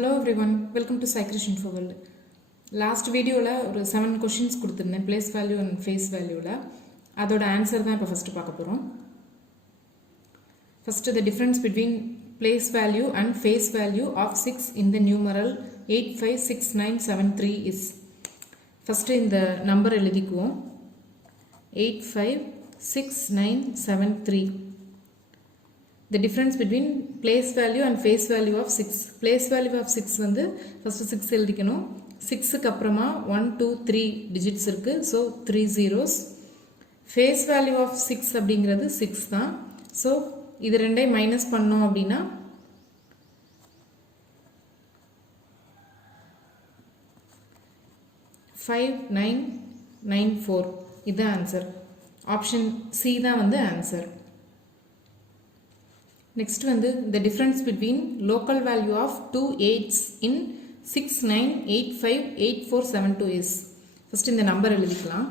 Hello everyone, welcome to Cycrish Info World. Last video la ஒரு 7 questions கொடுத்திருந்தேன் place value and face value la அதோட answer தான் இப்ப first பார்க்க போறோம். First, the difference between place value and face value of 6 in the numeral 856973 is. First இந்த number எழுதிக்குவோம். 856973. The difference between place value and face value of 6. Place value of 6 வந்து first 6 எழுதிக்கணும். 6 க்கு அப்புறமா 1 2 3 digits இருக்கு. So 3 zeros. Face value of 6 அப்படிங்கிறது 6 தான். So இது ரெண்டை மைனஸ் பண்ணோம் அப்படின்னா 5994 இது ஆன்சர். ஆப்ஷன் சி தான் வந்து ஆன்சர். Next வந்து the difference between local value of 2 8s in 69858472 is. First இந்த நம்பர் எழுதிக்கலாம்.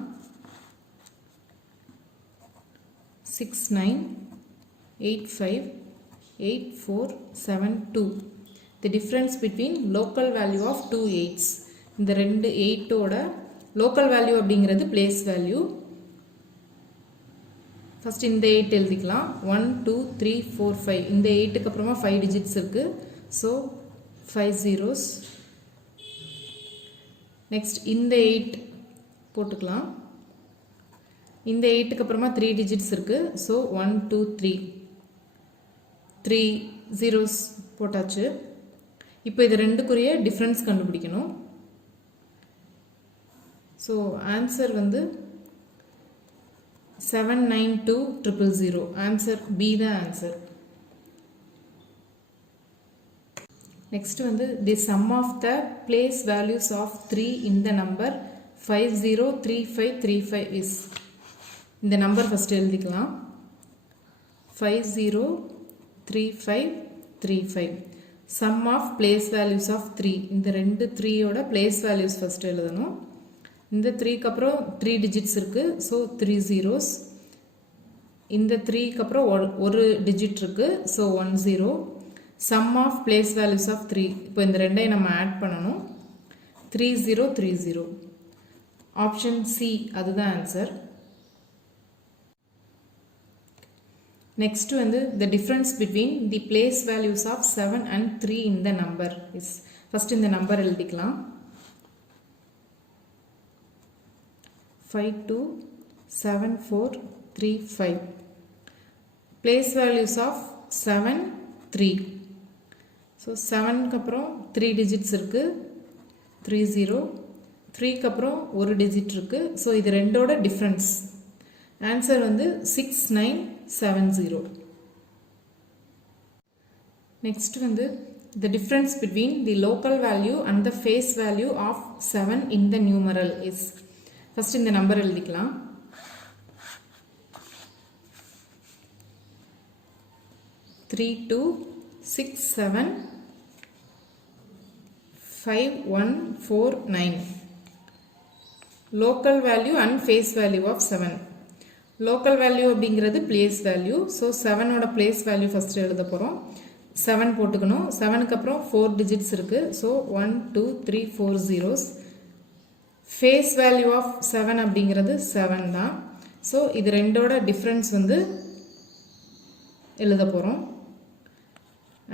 69858472. The difference between local value of 2 8s. இந்த ரெண்டு 8 ஓட local value அப்படிங்கிறது place value. First இந்த 8 எழுதிக்கலாம். 1 2 3 4 5. இந்த 8 க்கு அப்புறமா 5 digits இருக்கு. So 5 zeros. Next இந்த 8 போட்டுக்கலாம். இந்த 8 க்கு அப்புறமா 3 digits இருக்கு. So 1 2 3. 3 zeros போட்டாச்சு. இப்போ இது ரெண்டுக்குரிய டிஃபரன்ஸ் கண்டுபிடிக்கணும். So ஆன்சர் வந்து 792000. Answer B the answer. Next வந்து the sum of the place values of 3 in the number 503535 is. இந்த நம்பர் ஃபர்ஸ்ட் எழுதிக்கலாம். 503535. Sum of place values of 3. இந்த ரெண்டு 3 ஓட place values ஃபர்ஸ்ட் எழுதணும். இந்த 3 க்கு அப்புறம் 3 digits இருக்கு. So 3 zeros. இந்த 3 க்கு அப்புறம் ஒரு digit இருக்கு. So 1 0. Sum of place values of 3. இப்போ இந்த ரெண்டையும் நம்ம ஆட் பண்ணணும். 3030. ஆப்ஷன் சி அதுதான் ஆன்சர். Next வந்து the difference between the place values of 7 and 3 in the number is. First இந்த நம்பர் எழுதிக்கலாம். 527435. Place values of 7 3. So 7 க்கு அப்புறம் 3 digits இருக்கு. 30. 3 க்கு அப்புறம் ஒரு digit இருக்கு. So இது ரெண்டோட டிஃபரன்ஸ். ஆன்சர் வந்து 6970. Next வந்து the difference between the local value and the face value of 7 in the numeral is. First இந்த நம்பர் எழுதிக்கலாம். 32675149. Local value and face value of 7. Local value அப்படிங்கிறது place value. So 7 ஓட place value first எழுத போறோம். 7 போட்டுக்கணும். 7 க்கு அப்புறம் 4 digits இருக்கு. So 1 2 3 4 zeros. Face value of 7 அப்படிங்கிறது 7 தான். So இது ரெண்டோட டிஃபரன்ஸ் வந்து எழுத போறோம்.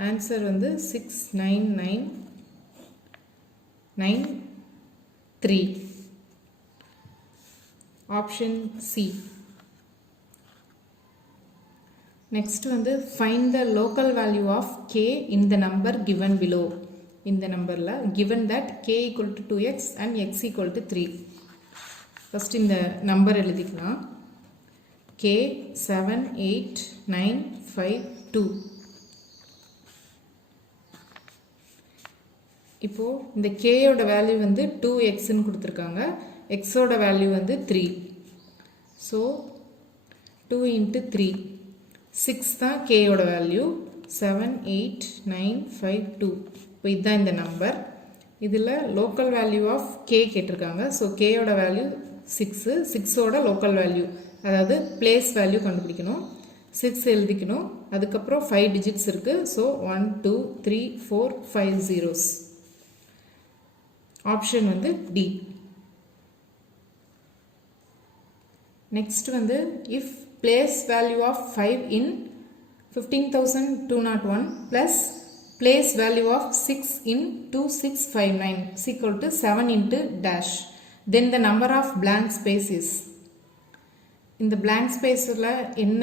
ஆன்சர் வந்து 69993. Option C. Next வந்து find the local value of k in the number given below. இந்த நம்பர்ல given that k equal to 2x and x equal to 3. First இந்த நம்பர் எழுதிக்கலாம். k 78952. இப்போ இந்த k ஓட வேல்யூ வந்து 2x ன்னு கொடுத்திருக்காங்க. x ஓட வேல்யூ வந்து 3. So 2 into 3. 6 தான் k ஓட வேல்யூ. 78952. இப்போ இதுதான் இந்த நம்பர். இதில் லோக்கல் வேல்யூ ஆஃப் கே கேட்டிருக்காங்க. ஸோ கேயோட வேல்யூ 6. 6ஓட லோக்கல் வேல்யூ அதாவது பிளேஸ் வேல்யூ கண்டுபிடிக்கணும். 6 எழுதிக்கணும். அதுக்கப்புறம் 5 டிஜிட்ஸ் இருக்குது. So 1 2 3 4 5 zeros. ஆப்ஷன் வந்து டி. நெக்ஸ்ட் வந்து if place value of 5 in 15,201 plus place value of 6 in 2659 is equal to 7 into dash, then the number of blank space is. இந்த blank spaceல என்ன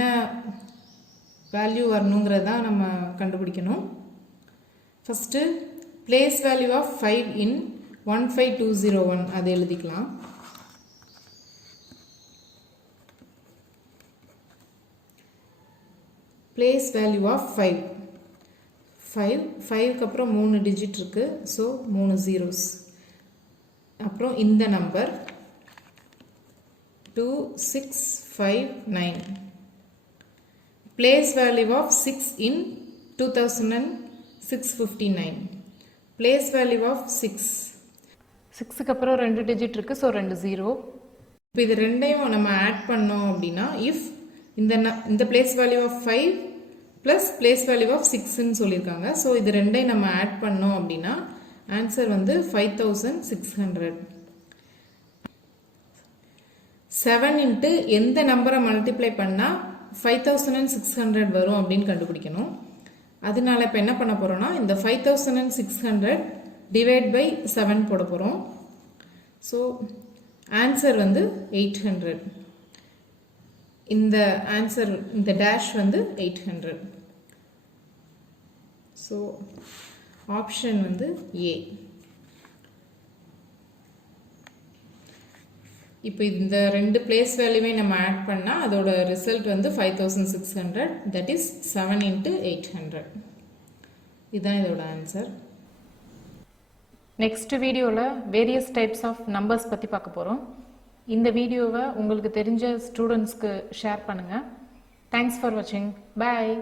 value வரணுங்கிறதா நம்ம கண்டுபிடிக்கணும். First place value of 5 in 15201 அது எழுதிக்கலாம். place value of 5 அப்புறம் 3 digit இருக்கு, so 3 zeros. அப்புறம் இந்த number 2659. place value of 6 in 2659. place value of 6க்கு அப்புறம் 2 டிஜிட் இருக்கு, ஸோ 2 0. இப்போ இது ரெண்டையும் நம்ம ஆட் பண்ணோம் அப்படின்னா இஃப் இந்த place value of 5 plus place value of 6ன்னு சொல்லியிருக்காங்க. ஸோ இது ரெண்டையும் நம்ம ஆட் பண்ணோம் அப்படின்னா ஆன்சர் வந்து 5600. 7 இன்ட்டு எந்த நம்பரை மல்டிப்ளை பண்ணால் 5600 வரும் அப்படின்னு கண்டுபிடிக்கணும். அதனால இப்போ என்ன பண்ண போகிறோம்னா இந்த 5600 டிவைட் பை 7 போட போகிறோம். ஸோ ஆன்சர் வந்து 800. இந்த ஆன்சர் இந்த டேஷ் வந்து 800. ஸோ ஆப்ஷன் வந்து ஏ. இப்போ இந்த ரெண்டு பிளேஸ் வேல்யூவை நம்ம ஆட் பண்ணால் அதோட ரிசல்ட் வந்து 5600, தட் இஸ் 7 into 800. இதுதான் இதோட ஆன்சர். நெக்ஸ்ட் வீடியோவில் வேரியஸ் டைப்ஸ் ஆஃப் நம்பர்ஸ் பற்றி பார்க்க போகிறோம். இந்த வீடியோவை உங்களுக்கு தெரிஞ்ச ஸ்டூடெண்ட்ஸ்க்கு ஷேர் பண்ணுங்கள். தேங்க்ஸ் ஃபார் வாட்சிங். பாய்.